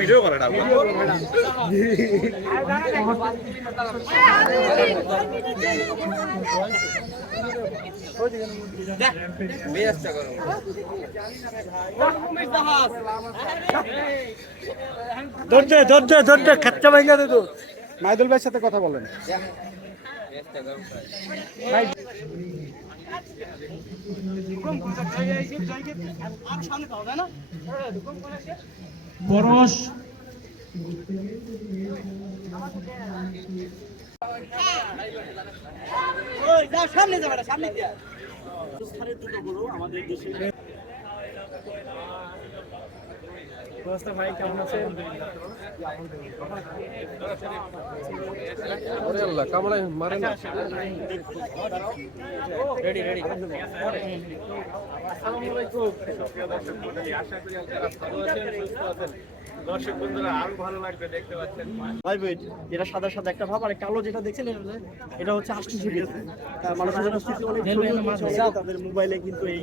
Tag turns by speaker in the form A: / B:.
A: Video করে না
B: ধৈর্য ধৈর্য ধৈর্য খাচ্চা দে তো মাইদুল ভাইয়ের সাথে কথা বলেন।
C: পরশ।
D: সামনে যাবে সামনে আমাদের দেশে
B: ভাই কেমন আছেন?
A: দর্শক বন্ধুরা আরও ভালো লাগবে দেখতে পাচ্ছেন।
D: ভাই ভাই যেটা সাদা সাদা একটা ভাব আর কালো যেটা দেখছেন এটা হচ্ছে- এটা হচ্ছে আশি জিবি মানুষের অনেক তাদের মোবাইলে কিন্তু এই